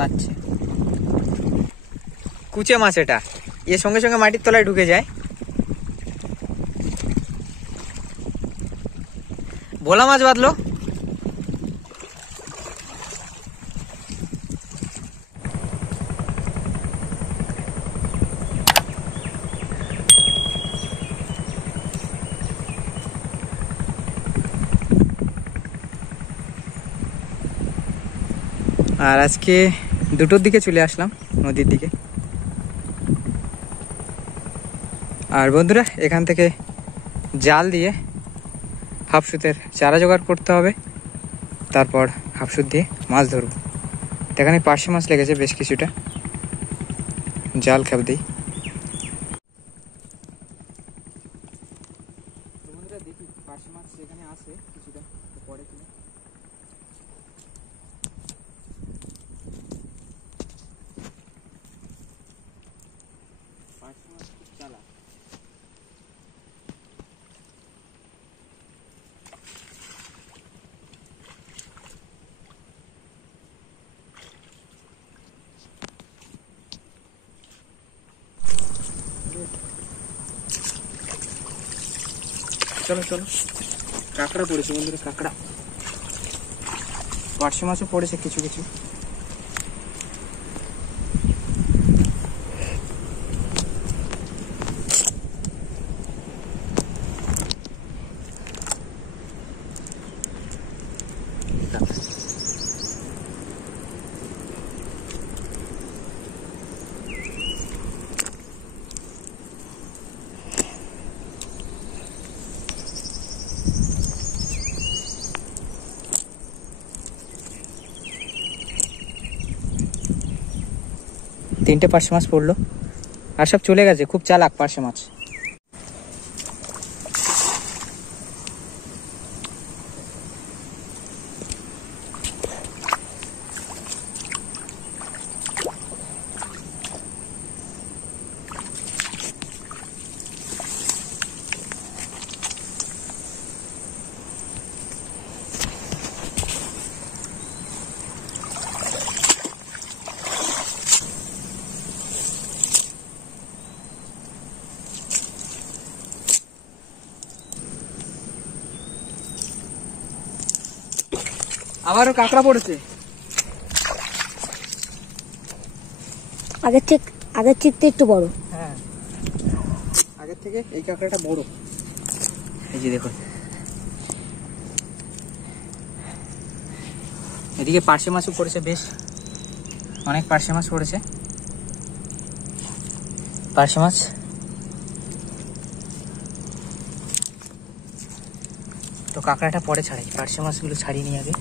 নড়াচ্ছে। কুচে মাছ এটা, এর সঙ্গে সঙ্গে মাটির তলায় ঢুকে যায়। ভোলা মাছ বাঁধলো। আর আজকে 2টোর দিকে চলে আসলাম নদীর দিকে। আর বন্ধুরা, এখান থেকে জাল দিয়ে হাফসুতের চারা জোগাড় করতে হবে, তারপর হাফসুত দিয়ে মাছ ধরবো। এখানে পার্শে মাছ লেগেছে বেশ কিছুটা, জাল খেপ দিই। দেখি পার্শে মাছ এখানে আছে কিছুটা, পরে কিনা। পার্শে মাছ খুব চালাক। চলো চলো, কাঁকড়া পড়েছে বন্ধুরা, কাঁকড়া। পার্শে মাছও পড়েছে কিছু কিছু। তিনটে পার্শে মাছ পড়লো, আর সব চলে গেছে। খুব চালাক পার্শে মাছ। আবারও কাঁকড়া পড়েছে। আগের থেকে একটু বড়। হ্যাঁ, আগের থেকে এই কাঁকড়াটা বড়। এই যে দেখুন, এদিকে পার্শে মাছও পড়েছে, বেশ অনেক পার্শে মাছ পড়েছে। পার্শে মাছ তো কাঁকড়াটা পরে ছাড়াই, পার্শে মাছগুলো ছাড়িয়ে নিয়ে আগে।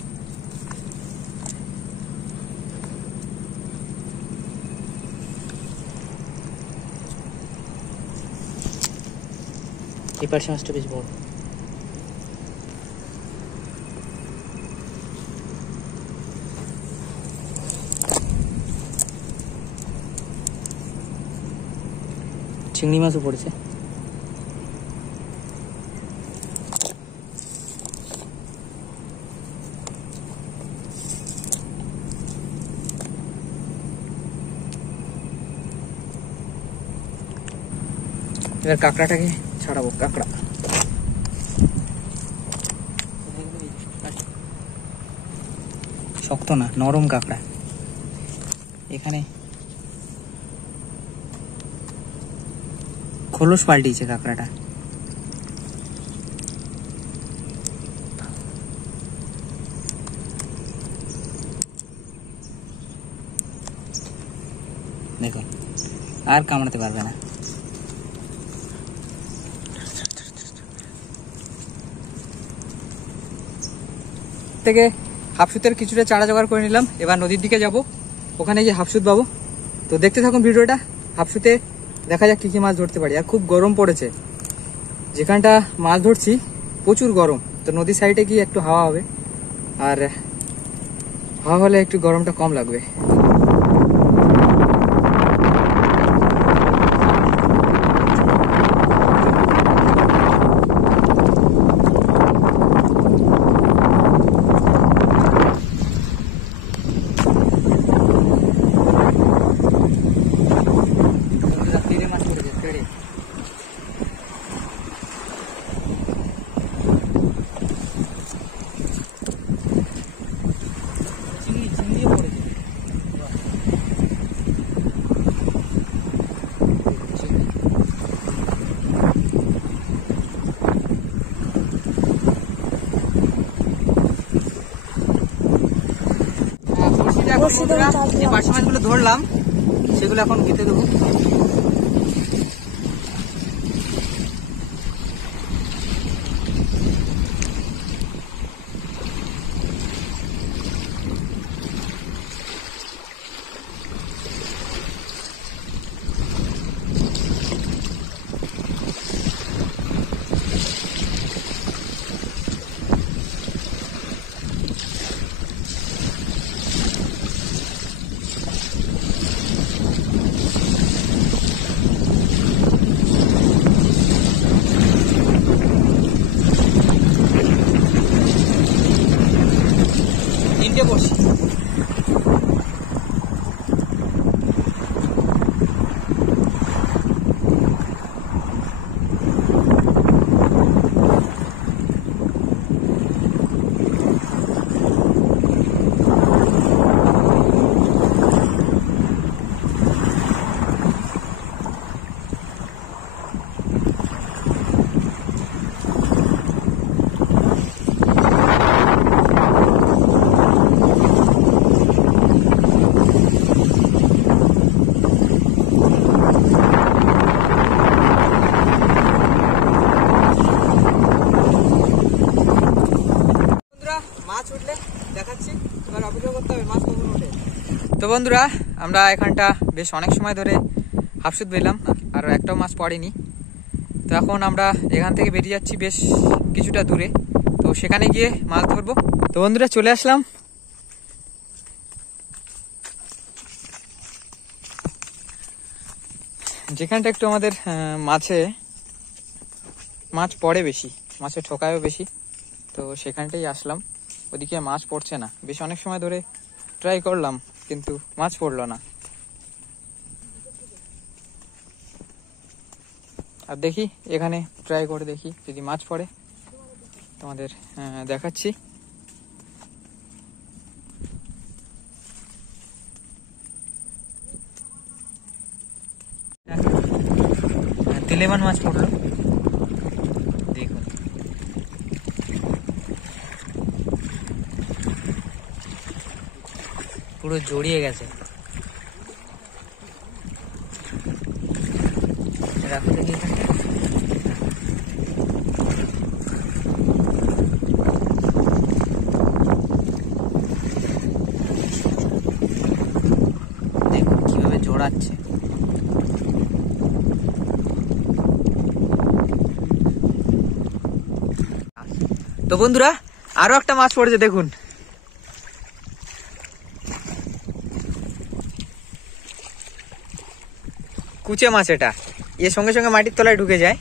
এই পার্শে মাছটা বেশ বড়। চিংড়ি মাছও পড়েছে। এবার কাঁকড়াটাকে ছাড়াবো। কাঁকড়া শক্ত না, নরম কাঁকড়া। এখানে খোলস পাল্টিয়েছে কাঁকড়াটা। দেখো, আর কামড়াতে পারবে না। থেকে হাফসুতের কিছুটা চারা জোগাড় করে নিলাম। এবার নদীর দিকে যাব, ওখানে যে হাফসুত পাবো। তো দেখতে থাকুন ভিডিওটা। হাফসুতে দেখা যাক কি কি মাছ ধরতে পারি। আর খুব গরম পড়েছে, যেখানটা মাছ ধরছি প্রচুর গরম। তো নদীর সাইডে গিয়ে একটু হাওয়া হবে, আর হাওয়া হলে একটু গরমটা কম লাগবে। এখন বন্ধুরা যে পার্শে মাছগুলো ধরলাম সেগুলো এখন গেঁথে দেবো। তিনটে বসি। মাছ উঠলে দেখাচ্ছি, এবার অপেক্ষা করতে হবে মাছ কখন ওঠে। তো বন্ধুরা আমরা এখানটা বেশ অনেক সময় ধরে হাফসুদ পেলাম আর একটাও মাছ পড়েনি। তো এখন আমরা এখান থেকে বেরিয়ে যাচ্ছি বেশ কিছুটা দূরে, তো সেখানে গিয়ে মাছ ধরবো। তো বন্ধুরা চলে আসলাম। যেখানটা একটু আমাদের মাছ পড়ে বেশি, মাছে ঠোকায়ও বেশি, তো সেখানটাই আসলাম। ওদিকে মাছ পড়ছে না, বেশ অনেক সময় ধরে ট্রাই করলাম কিন্তু মাছ পড়লো না। আর দেখি এখানে ট্রাই করে দেখি যদি মাছ পড়ে তোমাদের দেখাচ্ছি। তেলেবান মাছ পড়লো, দেখুন পুরো জড়িয়ে গেছে। রাখো দেখি এখানে। দেখুন কিভাবে জড়াচ্ছে। তো বন্ধুরা আরো একটা মাছ পড়েছে, দেখুন কুচে মাছ। এটা এর সঙ্গে সঙ্গে মাটির তলায় ঢুকে যায়।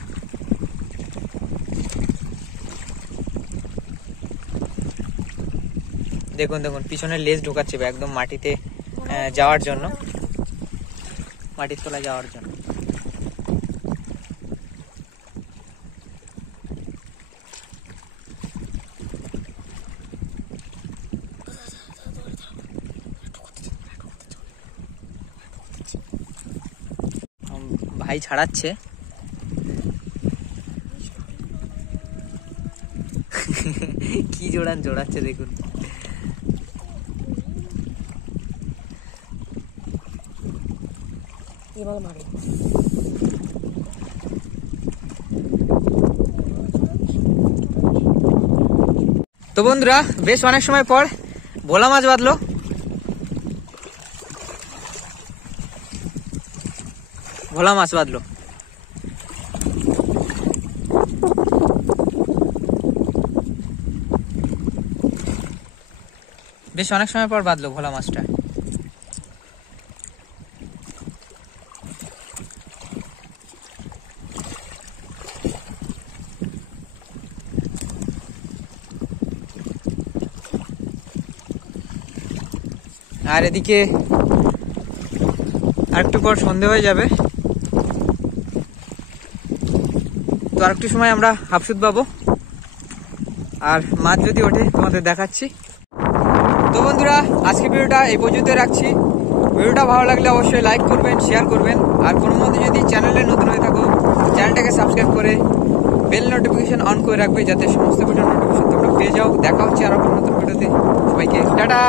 দেখুন দেখুন পিছনের লেজ ঢুকাচ্ছে একদম মাটিতে যাওয়ার জন্য, মাটির তলায় যাওয়ার জন্য। ভাই ছাড়াচ্ছে। কি জোড়াচ্ছে দেখুন। তো বন্ধুরা বেশ অনেক সময় পর ভোলা মাছ বাঁধলো। ভোলা মাছ বাঁধলো। বেশ অনেক সময় পর বাঁধলো ভোলা মাছটা। আর এদিকে আরেকটু পর সন্ধে হয়ে যাবে, তো আরেকটু সময় আমরা হাফসুদ পাবো আর মাছ যদি ওঠে তোমাদের দেখাচ্ছি। তো বন্ধুরা আজকে ভিডিওটা এই পর্যন্ত রাখছি। ভিডিওটা ভালো লাগলে অবশ্যই লাইক করবেন, শেয়ার করবেন, আর কোনো মধ্যে যদি চ্যানেলে নতুন হয়ে থাকো চ্যানেলটাকে সাবস্ক্রাইব করে বেল নোটিফিকেশন অন করে রাখবে যাতে সমস্ত ভিডিও নোটিফিকেশন তোমরা পেয়ে যাও। দেখা হচ্ছে আরো নতুন ভিডিওতে। সবাইকে টাটা।